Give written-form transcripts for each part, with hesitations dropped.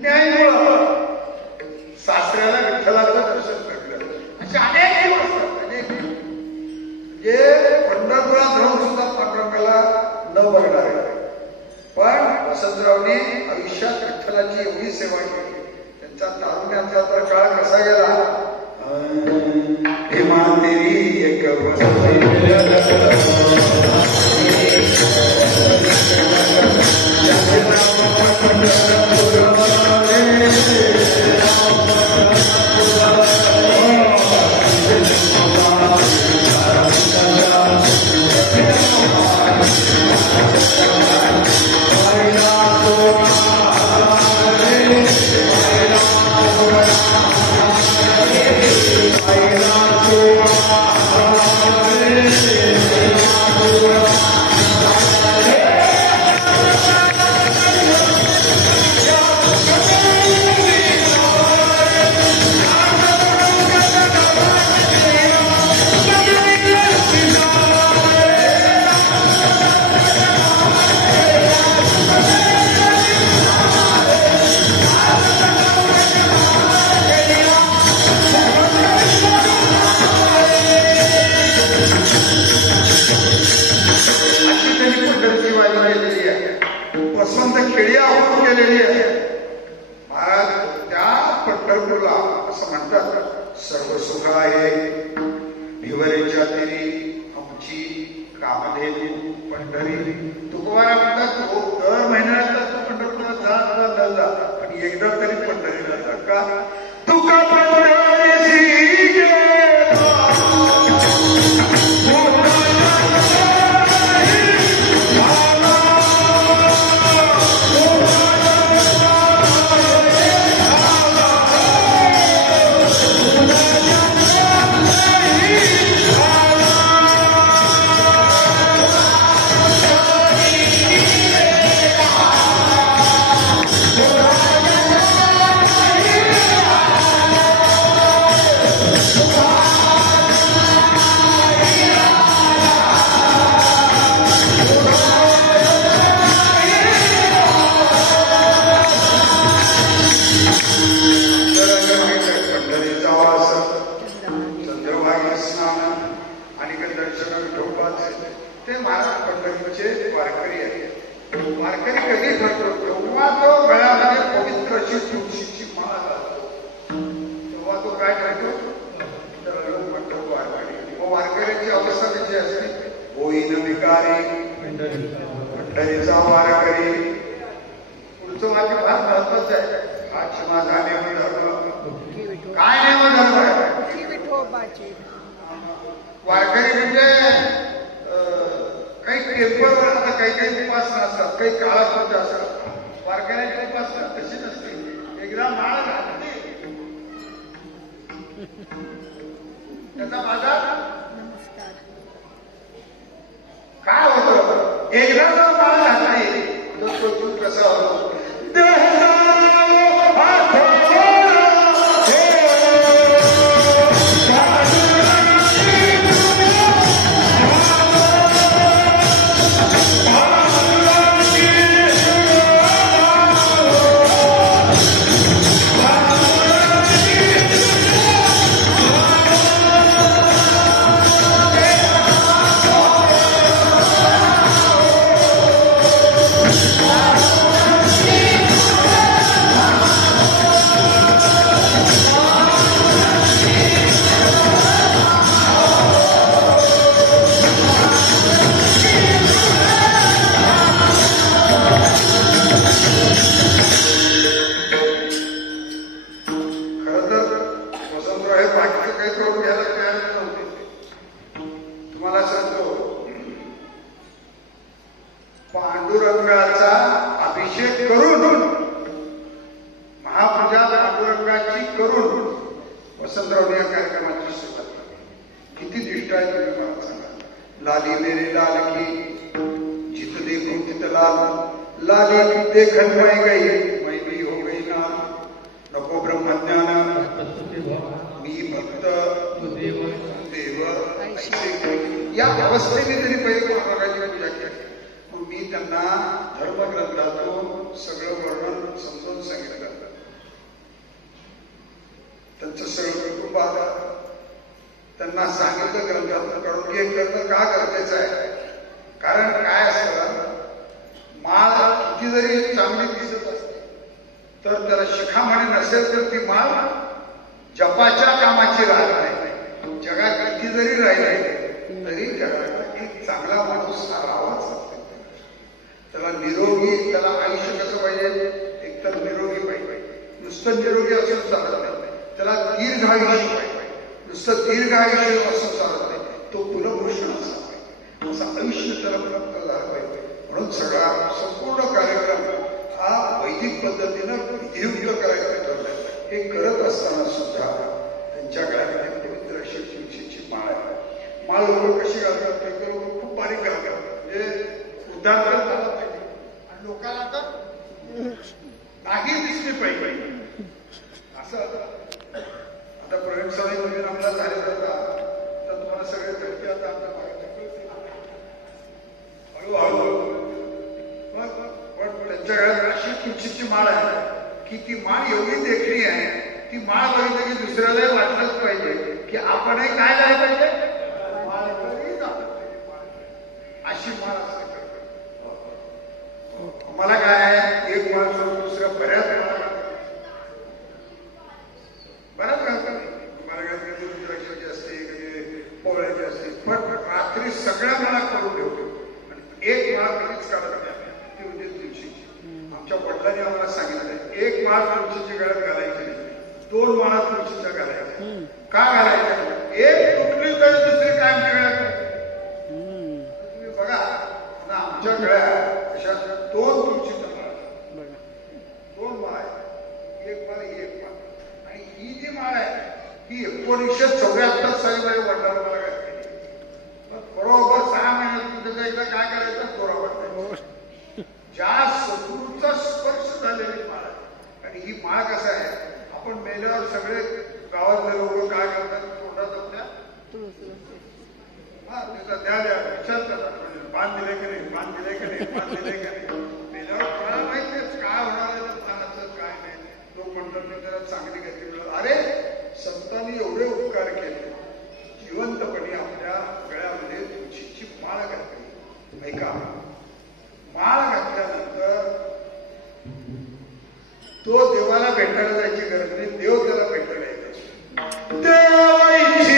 न्यायमुळं सासऱ्याला विठ्ठलाचं दर्शन घडलं. असे अनेक जीव असतात, अनेक जीव जे पंढरपुरात राहून सुद्धा पांडुरंगाला न बघणार, पण वसंतरावने आयुष्यात विठ्ठलाची एवढी सेवा केली. त्यांचा तारुण्याचा तर काळ कसा गेला. हेमा तेरी एक या अवस्थेने जरी पहिले महाराजांची पूजा केली, मग मी त्यांना धर्मग्रंथातून सगळं वर्णन समजून सांगितलं. त्यांचं सगळं कुटुंब आलं. त्यांना सांगितलं ग्रंथातून काढून की हे करणं का गरजेचं आहे. कारण काय असतं, माळ किती जरी चांगली दिसत असते तर त्याला शिखामणी नसेल तर ती माळ जपाच्या कामाची राहत नाही. जगात किती जरी राहिले तरी जगाला एक चांगला माणूस राहावाच लागतो. त्याला निरोगी, त्याला आयुष्य कसं पाहिजे, एकतर निरोगी पाहिजे. नुसतं निरोगी असं चालत नाही, त्याला दीर्घ आयुष्य पाहिजे. नुसतं दीर्घ आयुष्य असं चालत नाही, तो कुलभूषण असला पाहिजे. असं आयुष्य त्याला प्राप्त झालं पाहिजे. म्हणून सगळा संपूर्ण कार्यक्रम हा वैदिक पद्धतीनं विधियुक्त करायचं ठरलं. हे करत असताना सुद्धा त्यांच्या गळ्यामध्ये पवित्र अशी तुळशीची माळ आहे. माळ लोक कशी घालतात, ते लोक खूप बारीक घालतात, म्हणजे उदाहरण झालं पाहिजे आणि लोकांना तर नाही दिसली पाहिजे असं. आता प्रवीण स्वामी नवीन आमदार झाले तर तुम्हाला सगळे झटके आता आमच्या हळूहळू. पण त्यांच्या गळ्यात अशी तुळशीची माळ आहे की ती माळ एवढी देखणी आहे, ती माळ बघितली की दुसऱ्याला वाटलंच पाहिजे की आपणही काय झालं पाहिजे, माळ कधी झालं पाहिजे. अशी माळ असते. मला काय आहे, एक माळ सोडून दुसऱ्या बऱ्याच घालतात. रुद्राक्षाची असते, कधी पोळ्याची असते, पण रात्री सगळ्या माळा करून ठेवतो. एक माळ कधीच काढत नाही, ती म्हणजे तुळशीची. आमच्या वडिलांनी आम्हाला सांगितलं, एक माळ तुळशीची गळ्यात घालायची नाही, 2 माळा तुळशीच्या घालायच्या. का घालायच्या, एक तुटली तर दुसरी काय आमच्या गळ्यात. तुम्ही बघा ना, आमच्या गळ्यात अशा 2 तुळशीच्या माळा, 2 माळ आहेत, एक माळ ही एक माळ. आणि ही जी माळ आहे ही 1974 साली वडिलांना मला घातली. बरोबर 6 महिन्यात तुझ्या एकदा काय करायचं, दोरा वाटत. ज्या सद्गुरूचा स्पर्श झालेली माळ आहे. आणि ही माळ कसं आहे, आपण मेल्यावर सगळे गावातले लोक काय करतात, तोंडात आपल्या त्याचा द्या विचारतात, पान दिले की नाही, पान दिले की नाही, पान दिले की नाही. मेल्यावर कोणाला माहिती काय होणार आहे पानाचं, काय नाही. लोक म्हणतात मी त्याला चांगली गती मिळाली. अरे संतांनी एवढे उपकार केले, जिवंतपणे आपल्या गळ्यामध्ये तुळशीची माळ घातली. ऐका, माळ घातल्यानंतर तो देवाला भेटायला जायची गरज नाही, देव त्याला भेटायला येतो. देवाची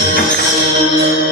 आहे